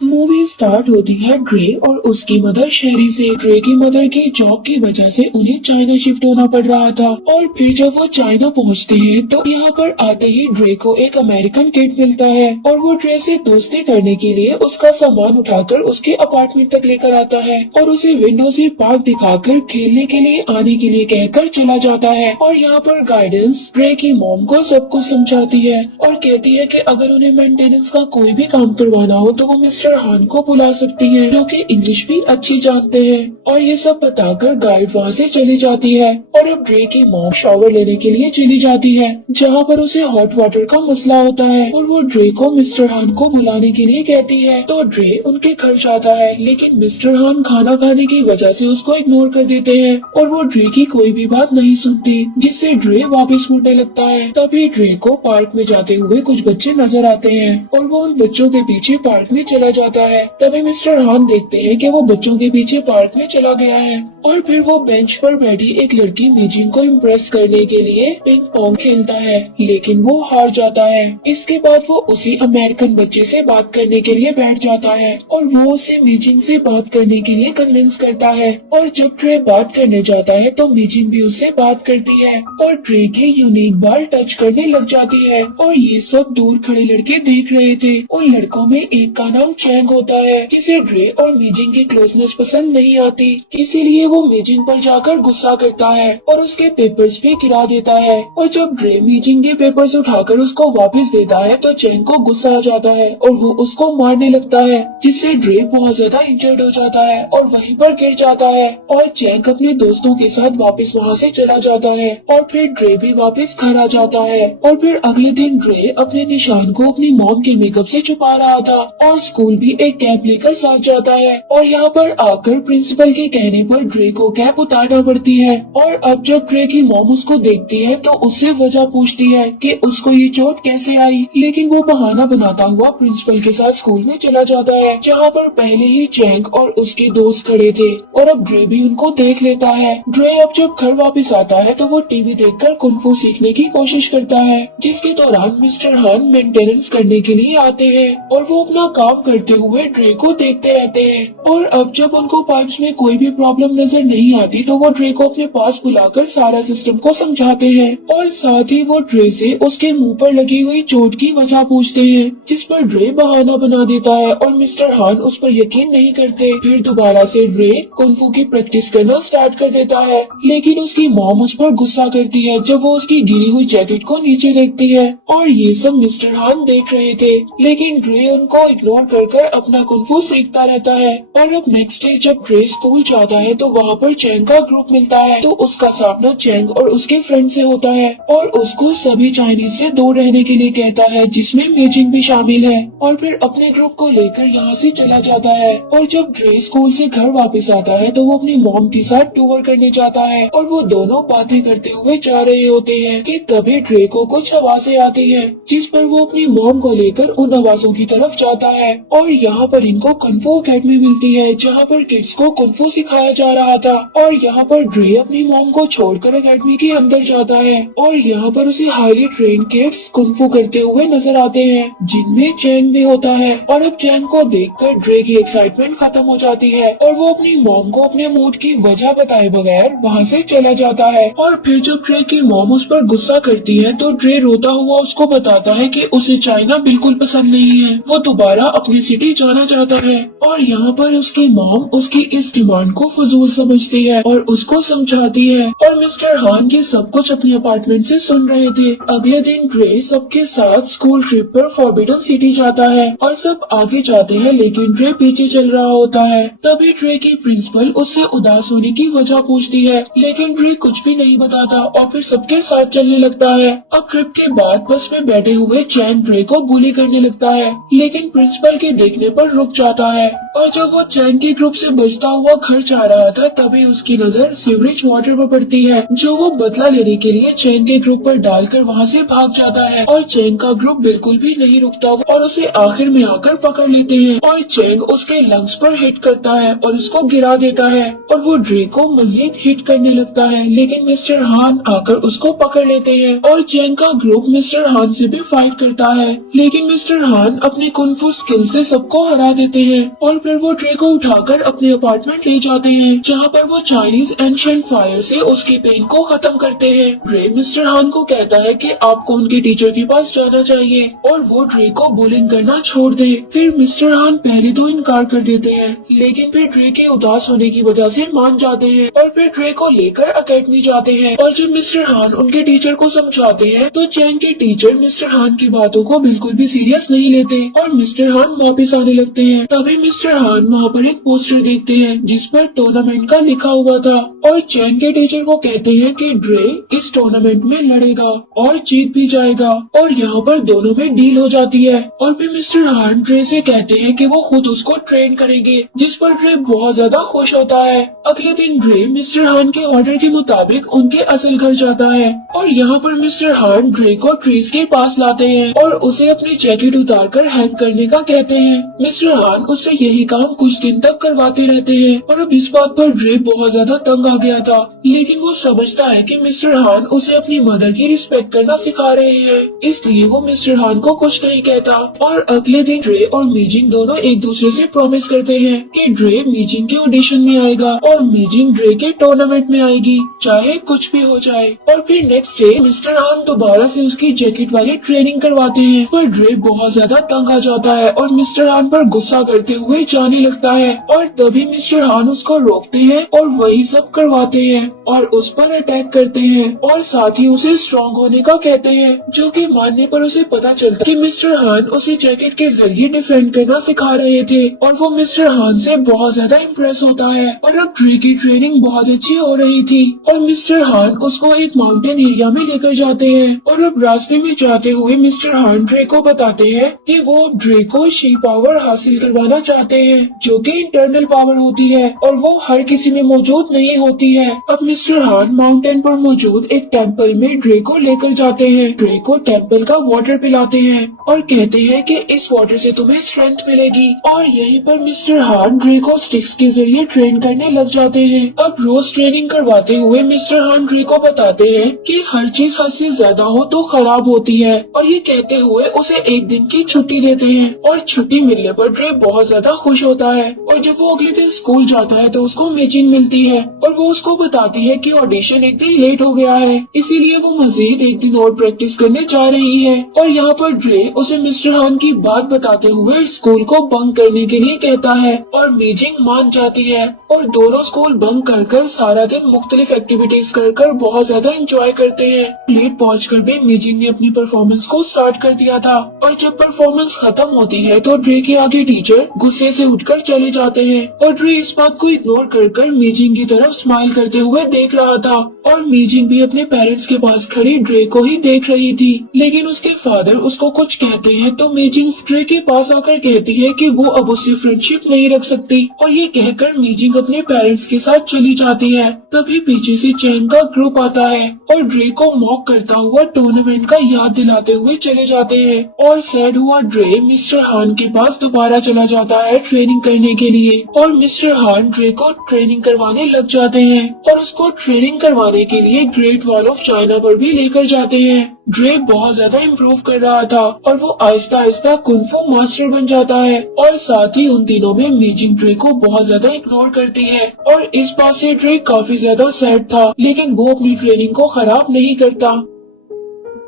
Movie start होती है ड्रे और उसकी मदर शेरी से। ड्रे की मदर की जॉब की वजह से उन्हें चाइना शिफ्ट होना पड़ रहा था और फिर जब वो चाइना पहुंचते हैं तो यहाँ पर आते ही ड्रे को एक अमेरिकन किड मिलता है और वो ड्रे से दोस्ती करने के लिए उसका सामान उठाकर उसके अपार्टमेंट तक लेकर आता है और उसे विंडो से पार्क दिखाकर खेलने के लिए आने के लिए कहकर चला जाता है। और यहाँ पर गाइडेंस ड्रे की मॉम को सब कुछ समझाती है और कहती है कि अगर उन्हें मेंटेनेंस का कोई भी काम करवाना हो तो वो मिस्टर हान को बुला सकती हैं, जो कि इंग्लिश भी अच्छी जानते हैं। और ये सब बताकर गाइड वहाँ से चली जाती है और अब ड्रे की मॉम शावर लेने के लिए चली जाती है, जहाँ पर उसे हॉट वाटर का मसला होता है और वो ड्रे को मिस्टर हान को बुलाने के लिए कहती है। तो ड्रे उनके घर जाता है, लेकिन मिस्टर हान खाना खाने की वजह से उसको इग्नोर कर देते हैं और वो ड्रे की कोई भी बात नहीं सुनती, जिससे ड्रे वापस मुड़ने लगता है। तभी ड्रे को पार्क में जाते हुए कुछ बच्चे नजर आते हैं और वो उन बच्चों के पीछे पार्क में चला जाता है। तभी मिस्टर हान देखते हैं कि वो बच्चों के पीछे पार्क में चला गया है और फिर वो बेंच पर बैठी एक लड़की मीजिंग को इम्प्रेस करने के लिए पिंग पोंग खेलता है, लेकिन वो हार जाता है। इसके बाद वो उसी अमेरिकन बच्चे से बात करने के लिए बैठ जाता है और वो उसे मीजिंग से बात करने के लिए कन्विंस करता है। और जब ट्रे बात करने जाता है तो मीजिंग भी उससे बात करती है और ट्रे के यूनिक बाल टच करने लग जाती है। और ये सब दूर खड़े लड़के देख रहे थे। उन लड़कों में एक का नाम चैंग होता है, जिसे ड्रे और मीजिंग की क्लोजनेस पसंद नहीं आती, इसीलिए वो मीजिंग पर जाकर गुस्सा करता है और उसके पेपर्स भी गिरा देता है। और जब ड्रे मीजिंग के पेपर्स उठाकर उसको वापस देता है तो चैंग को गुस्सा आ जाता है और वो उसको मारने लगता है, जिससे ड्रे बहुत ज्यादा इंजर्ड हो जाता है और वहीं पर गिर जाता है। और चैंग अपने दोस्तों के साथ वापस वहाँ से चला जाता है और फिर ड्रे भी वापस घर आ जाता है। और फिर अगले दिन ड्रे अपने निशान को अपनी मॉम के मेकअप से छुपा रहा था और स्कूल भी एक कैप लेकर साथ जाता है। और यहाँ पर आकर प्रिंसिपल के कहने पर ड्रे को कैप उतारना पड़ती है। और अब जब ड्रे की मॉम उसको देखती है तो उससे वजह पूछती है कि उसको ये चोट कैसे आई, लेकिन वो बहाना बनाता हुआ प्रिंसिपल के साथ स्कूल में चला जाता है, जहाँ पर पहले ही चैंग और उसके दोस्त खड़े थे और अब ड्रे भी उनको देख लेता है। ड्रे अब जब घर वापस आता है तो वो टीवी देखकर कुंफू सीखने की कोशिश करता है, जिसके दौरान मिस्टर हान मेंटेनेंस करने के लिए आते हैं और वो अपना काम करते हुए ड्रे को देखते रहते हैं। और अब जब उनको पाइप्स में कोई भी प्रॉब्लम नजर नहीं आती तो वो ड्रे को अपने पास बुलाकर सारा सिस्टम को समझाते हैं और साथ ही वो ड्रे से उसके मुंह पर लगी हुई चोट की वजह पूछते हैं, जिस पर ड्रे बहाना बना देता है और मिस्टर हान उस पर यकीन नहीं करते। फिर दोबारा से ड्रे कुंफू की प्रैक्टिस करना स्टार्ट कर देता है, लेकिन उसकी मॉम उस पर गुस्सा करती है जब वो उसकी गिरी हुई जैकेट को नीचे देखती है। और ये सब मिस्टर हान देख रहे थे, लेकिन ड्रे उनको इग्नोर कर अपना कुंफू सीखता रहता है। और अब नेक्स्ट डे जब ड्रे स्कूल जाता है तो वहाँ पर चैंग का ग्रुप मिलता है, तो उसका सामना चैंग और उसके फ्रेंड से होता है और उसको सभी चाइनीज से दूर रहने के लिए कहता है, जिसमें मीजिंग भी शामिल है। और फिर अपने ग्रुप को लेकर यहाँ से चला जाता है। और जब ड्रे स्कूल से घर वापस आता है तो वो अपनी मॉम के साथ टूर करने जाता है और वो दोनों बातें करते हुए जा रहे होते हैं कि तभी ड्रे को कुछ आवाजें आती है, जिस पर वो अपनी मॉम को लेकर उन आवाजों की तरफ जाता है। और यहाँ पर इनको कुंफू अकेडमी मिलती है, जहाँ पर किड्स को कुंफू सिखाया जा रहा था। और यहाँ पर ड्रे अपनी मॉम को छोड़कर अकेडमी के अंदर जाता है और यहाँ पर उसे हाईली ट्रेन किड्स कुंफू करते हुए नजर आते हैं, जिनमें चैंग भी होता है। और अब चैंग को देखकर ड्रे की एक्साइटमेंट खत्म हो जाती है और वो अपनी मॉम को अपने मूड की वजह बताए बगैर वहाँ से चला जाता है। और फिर जब ड्रे की मॉम उस पर गुस्सा करती है तो ड्रे रोता हुआ उसको बताता है कि उसे चाइना बिल्कुल पसंद नहीं है, वो दोबारा अपनी सिटी जाना चाहता है। और यहाँ पर उसकी मॉम उसकी इस डिमांड को फजूल समझती है और उसको समझाती है। और मिस्टर हान ये सब कुछ अपने अपार्टमेंट से सुन रहे थे। अगले दिन ड्रे सबके साथ स्कूल ट्रिप पर फॉरबिडन सिटी जाता है और सब आगे जाते हैं, लेकिन ड्रे पीछे चल रहा होता है। तभी ड्रे की प्रिंसिपल उससे उदास होने की वजह पूछती है, लेकिन ड्रे कुछ भी नहीं बताता और फिर सबके साथ चलने लगता है। अब ट्रिप के बाद बस में बैठे हुए चैंग ड्रे को बुली करने लगता है, लेकिन प्रिंसिपल के देखने पर रुक जाता है और जब वो चैंग के ग्रुप से बचता हुआ घर जा रहा था तभी उसकी नजर सीवरेज वाटर पर पड़ती है, जो वो बदला लेने के लिए चैंग के ग्रुप पर डालकर वहाँ से भाग जाता है। और चैंग का ग्रुप बिल्कुल भी नहीं रुकता और उसे आखिर में आकर पकड़ लेते हैं और चैंग उसके लंग्स पर हिट करता है और उसको गिरा देता है और वो ड्रे को मजीद हिट करने लगता है, लेकिन मिस्टर हान आकर उसको पकड़ लेते हैं और चैंग का ग्रुप मिस्टर हान से भी फाइट करता है, लेकिन मिस्टर हान अपने कुंफू स्किल से सबको हरा देते हैं और फिर वो ड्रे को उठाकर अपने अपार्टमेंट ले जाते हैं, जहाँ पर वो चाइनीज एंशिएंट फायर से उसकी पेन को खत्म करते हैं। ड्रे मिस्टर हान को कहता है कि आपको उनके टीचर के पास जाना चाहिए और वो ड्रे को बुलिंग करना छोड़ दे। फिर मिस्टर हान पहले तो इनकार कर देते हैं, लेकिन फिर ड्रे के उदास होने की वजह से मान जाते हैं और फिर ड्रे को लेकर अकेडमी जाते हैं। और जब मिस्टर हान उनके टीचर को समझाते हैं तो चैंग के टीचर मिस्टर हान की बातों को बिल्कुल भी सीरियस नहीं लेते और मिस्टर हान वापिस आने लगते हैं। तभी मिस्टर हान वहाँ पर एक पोस्टर देखते हैं जिस पर टूर्नामेंट का लिखा हुआ था और चैंग के टीचर को कहते हैं कि ड्रे इस टूर्नामेंट में लड़ेगा और जीत भी जाएगा और यहाँ पर दोनों में डील हो जाती है। और फिर मिस्टर हान ड्रे से कहते हैं कि वो खुद उसको ट्रेन करेंगे, जिस पर ड्रे बहुत ज्यादा खुश होता है। अगले दिन ड्रे मिस्टर हान के ऑर्डर के मुताबिक उनके असल घर जाता है और यहाँ पर मिस्टर हान ड्रे को ट्रीज के पास लाते हैं और उसे अपनी जैकेट उतारकर हैंग करने का कहते हैं। मिस्टर हान उससे यही काम कुछ दिन तक करवाते रहते हैं और अब इस बात पर ड्रे बहुत ज्यादा तंग आ गया था, लेकिन वो समझता है कि मिस्टर हान उसे अपनी मदर की रिस्पेक्ट करना सिखा रहे हैं, इसलिए वो मिस्टर हान को कुछ नहीं कहता। और अगले दिन ड्रे और मीजिंग दोनों एक दूसरे से प्रॉमिस करते हैं कि ड्रे मीजिंग के ऑडिशन में आएगा और मीजिंग ड्रे के टूर्नामेंट में आएगी, चाहे कुछ भी हो जाए। और फिर नेक्स्ट डे मिस्टर हान दोबारा से उसकी जैकेट वाली ट्रेनिंग करवाते हैं, पर ड्रे बहुत ज्यादा तंग आ जाता है और मिस्टर हान पर गुस्सा करते हुए जाने लगता है और तभी मिस्टर हान उसको रोकते हैं और वही सब करवाते हैं और उस पर अटैक करते हैं और साथ ही उसे स्ट्रॉन्ग होने का कहते हैं, जो कि मानने पर उसे पता चलता कि मिस्टर हान उसे जैकेट के जरिए डिफेंड करना सिखा रहे थे और वो मिस्टर हान से बहुत ज्यादा इम्प्रेस होता है। और अब ड्रे की ट्रेनिंग बहुत अच्छी हो रही थी और मिस्टर हान उसको एक माउंटेन एरिया में लेकर जाते हैं और अब रास्ते में जाते हुए मिस्टर हान ड्रे को बताते हैं कि वो ड्रे को शी पावर हासिल करवाना चाहते हैं, जो कि इंटरनल पावर होती है और वो हर किसी में मौजूद नहीं होती है। अब मिस्टर हान माउंटेन पर मौजूद एक टेम्पल में ड्रे को लेकर जाते हैं। ड्रे को टेम्पल का वाटर पिलाते हैं और कहते हैं कि इस वाटर से तुम्हें स्ट्रेंथ मिलेगी और यहीं पर मिस्टर हान ड्रे को स्टिक्स के जरिए ट्रेन करने लग जाते हैं। अब रोज ट्रेनिंग करवाते हुए मिस्टर हान ड्रे को बताते हैं कि हर चीज हद से ज्यादा हो तो खराब होती है और ये कहते हुए उसे एक दिन की छुट्टी देते हैं और छुट्टी मिलने पर ड्रे बहुत ज्यादा खुश होता है। और जब वो अगले दिन स्कूल जाता है तो उसको मीटिंग मिलती है और वो उसको बताती है कि ऑडिशन एक दिन लेट हो गया है, इसीलिए वो मजीद एक दिन और प्रैक्टिस करने जा रही है। और यहाँ पर ड्रे उसे मिस्टर हान की बात बताते हुए स्कूल को बंक करने के लिए कहता है और मीजिंग मान जाती है और दोनों स्कूल बंक कर सारा दिन मुख्तलिफ एक्टिविटीज कर बहुत ज्यादा एंजॉय करते हैं। लेट पहुंचकर भी मीजिंग ने अपनी परफॉर्मेंस को स्टार्ट कर दिया था और जब परफॉर्मेंस खत्म होती है तो ड्रे के आगे टीचर गुस्से से उठकर चले जाते हैं और ड्रे इस बात को इग्नोर कर मीजिंग की तरफ स्माइल करते हुए देख रहा था और मीजिंग भी अपने पेरेंट्स के पास खड़ी ड्रे को ही देख रही थी, लेकिन उसके फादर उसको कुछ कहते हैं तो मीजिंग ड्रे के पास आकर कहती है कि वो अब उससे फ्रेंडशिप नहीं रख सकती और ये कहकर मीजिंग अपने पेरेंट्स के साथ चली जाती है। तभी पीछे से चैंग का ग्रुप आता है और ड्रे को मॉक करता हुआ टूर्नामेंट का याद दिलाते हुए चले जाते हैं और सैड हुआ ड्रे मिस्टर हान के पास दोबारा चला जाता है ट्रेनिंग करने के लिए और मिस्टर हान ड्रे को ट्रेनिंग करवाने लग जाते हैं और उसको ट्रेनिंग करवाने के लिए ग्रेट वॉल ऑफ चाइना पर भी लेकर जाते हैं। ड्रे बहुत ज्यादा इम्प्रूव कर रहा था और वो आहिस्ता आहिस्ता कुंफू मास्टर बन जाता है और साथ ही उन दिनों में मीजिंग ड्रे को बहुत ज्यादा इग्नोर करती है और इस बात से ड्रे काफी ज्यादा सैड था, लेकिन वो अपनी ट्रेनिंग को खराब नहीं करता।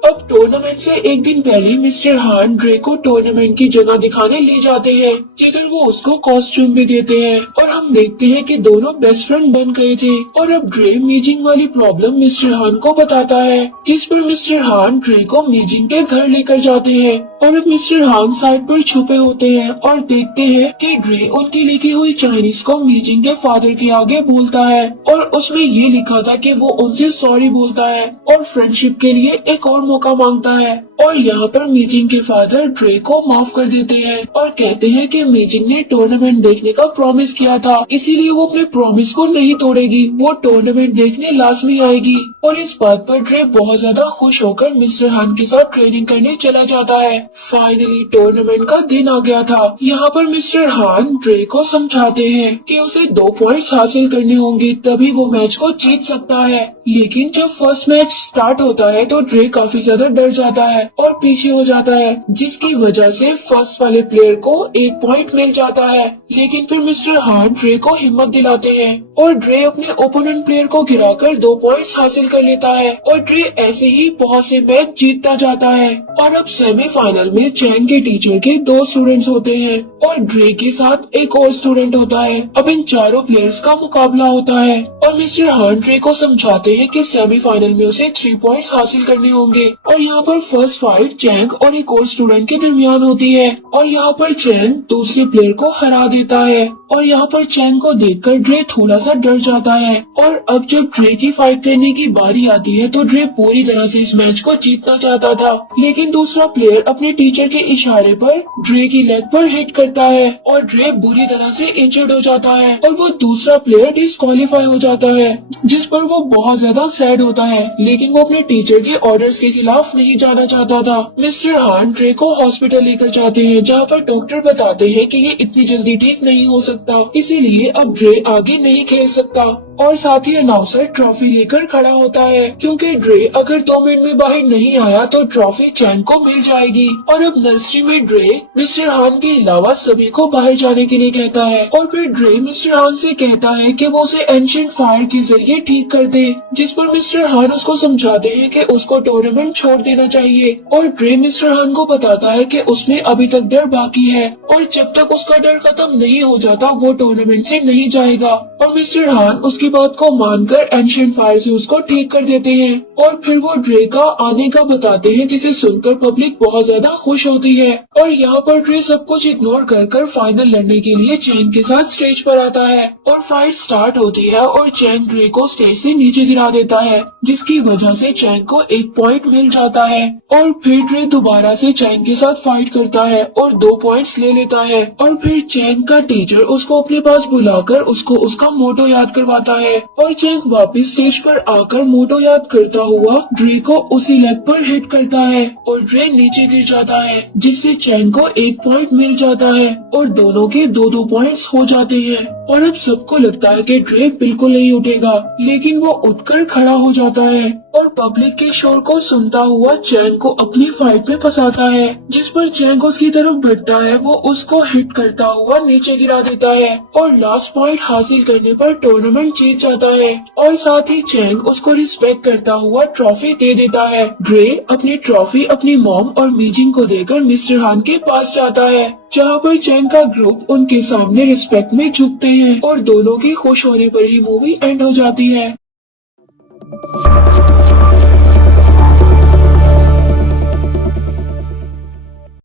अब टूर्नामेंट से एक दिन पहले मिस्टर हान ड्रे को टूर्नामेंट की जगह दिखाने ले जाते हैं, जिधर वो उसको कॉस्ट्यूम भी देते हैं और हम देखते हैं कि दोनों बेस्ट फ्रेंड बन गए थे। और अब ड्रे मीजिंग वाली प्रॉब्लम मिस्टर हान को बताता है, जिस पर मिस्टर हान ड्रे को मीजिंग के घर लेकर जाते हैं और अब मिस्टर हान साइड पर छुपे होते हैं और देखते हैं कि ड्रे उनकी लिखी हुई चाइनीज को मीजिंग के फादर के आगे बोलता है और उसमें ये लिखा था कि वो उनसे सॉरी बोलता है और फ्रेंडशिप के लिए एक और मौका मांगता है। और यहाँ पर मीजिंग के फादर ड्रे को माफ कर देते हैं और कहते हैं कि मीजिंग ने टूर्नामेंट देखने का प्रॉमिस किया था, इसीलिए वो अपने प्रॉमिस को नहीं तोड़ेगी, वो टूर्नामेंट देखने लाजमी आएगी। और इस बात पर ड्रे बहुत ज्यादा खुश होकर मिस्टर हान के साथ ट्रेनिंग करने चला जाता है। फाइनली टूर्नामेंट का दिन आ गया था। यहाँ पर मिस्टर हान ड्रे को समझाते हैं कि उसे 2 पॉइंट्स हासिल करने होंगे, तभी वो मैच को जीत सकता है। लेकिन जब फर्स्ट मैच स्टार्ट होता है तो ड्रे काफी ज्यादा डर जाता है और पीछे हो जाता है, जिसकी वजह से फर्स्ट वाले प्लेयर को 1 पॉइंट मिल जाता है। लेकिन फिर मिस्टर हान ड्रे को हिम्मत दिलाते हैं और ड्रे अपने ओपोनेंट प्लेयर को गिराकर 2 पॉइंट्स हासिल कर लेता है और ड्रे ऐसे ही बहुत से मैच जीतता जाता है। और अब सेमीफाइनल में चैंग के टीचर के 2 स्टूडेंट्स होते हैं और ड्रे के साथ एक और स्टूडेंट होता है। अब इन चारों प्लेयर्स का मुकाबला होता है और मिस्टर हान ड्रे को समझाते हैं कि सेमीफाइनल में उसे 3 पॉइंट्स हासिल करने होंगे। और यहाँ पर फर्स्ट फाइट चैंग और एक और स्टूडेंट के दरमियान होती है और यहाँ पर चैंग दूसरे प्लेयर को हरा देता है और यहाँ पर चैंग को देखकर ड्रे थोड़ा सा डर जाता है। और अब जब ड्रे की फाइट करने की बारी आती है तो ड्रे पूरी तरह से इस मैच को जीतना चाहता था, लेकिन दूसरा प्लेयर अपने टीचर के इशारे पर ड्रे की लेग पर हिट करता है और ड्रे बुरी तरह से इंजर्ड हो जाता है और वो दूसरा प्लेयर डिस्क्वालीफाई हो जाता है, जिस पर वो बहुत ज्यादा सैड होता है। लेकिन वो अपने टीचर के ऑर्डर्स के खिलाफ नहीं जाना चाहता था। मिस्टर हान ड्रे को हॉस्पिटल लेकर जाते हैं, जहाँ पर डॉक्टर बताते हैं कि ये इतनी जल्दी ठीक नहीं हो सकता, इसीलिए अब ड्रे आगे नहीं खेल सकता। और साथ ही अनाउंसर ट्रॉफी लेकर खड़ा होता है, क्योंकि ड्रे अगर 2 मिनट में बाहर नहीं आया तो ट्रॉफी चैंग को मिल जाएगी। और अब नर्सरी में ड्रे मिस्टर हान के अलावा सभी को बाहर जाने के लिए कहता है और फिर ड्रे मिस्टर हान से कहता है कि वो उसे एंशिएंट फायर के जरिए ठीक कर दे, जिस पर मिस्टर हान उसको समझाते हैं कि उसको टूर्नामेंट छोड़ देना चाहिए। और ड्रे मिस्टर हान को बताता है कि उसमें अभी तक डर बाकी है और जब तक उसका डर खत्म नहीं हो जाता वो टूर्नामेंट से नहीं जाएगा। और मिस्टर हान उसकी बात को मानकर एंशिएंट फायर से उसको ठीक कर देते हैं और फिर वो ड्रे का आने का बताते हैं, जिसे सुनकर पब्लिक बहुत ज्यादा खुश होती है। और यहाँ पर ड्रे सब कुछ इग्नोर कर फाइनल लड़ने के लिए चैंग के साथ स्टेज पर आता है और फाइट स्टार्ट होती है और चैंग ड्रे को स्टेज से नीचे गिरा देता है, जिसकी वजह से चैंग को 1 पॉइंट मिल जाता है। और फिर ड्रे दोबारा से चैंग के साथ फाइट करता है और 2 पॉइंट्स ले लेता है। और फिर चैंग का टीचर उसको अपने पास बुलाकर उसको उसका मोटो याद करवाता है और चैंग वापस स्टेज पर आकर मोटो याद करता हुआ ड्रे को उसी लेग पर हिट करता है और ड्रे नीचे गिर जाता है, जिससे चैंग को 1 पॉइंट मिल जाता है और दोनों के 2-2 पॉइंट्स हो जाते हैं। और अब सबको लगता है कि ड्रे बिल्कुल नहीं उठेगा, लेकिन वो उठकर खड़ा हो जाता है और पब्लिक के शोर को सुनता हुआ चैंग को अपनी फाइट में फंसाता है, जिस पर चैंग उसकी तरफ बढ़ता है, वो उसको हिट करता हुआ नीचे गिरा देता है और लास्ट पॉइंट हासिल करने पर टूर्नामेंट जीत जाता है। और साथ ही चैंग उसको रिस्पेक्ट करता हुआ ट्रॉफी दे देता है। ड्रे अपनी ट्रॉफी अपनी मॉम और मीजिंग को देकर मिस्टर हान के पास जाता है, जहाँ पर चैंग का ग्रुप उनके सामने रिस्पेक्ट में झुकते हैं और दोनों के खुश होने पर ही मूवी एंड हो जाती है।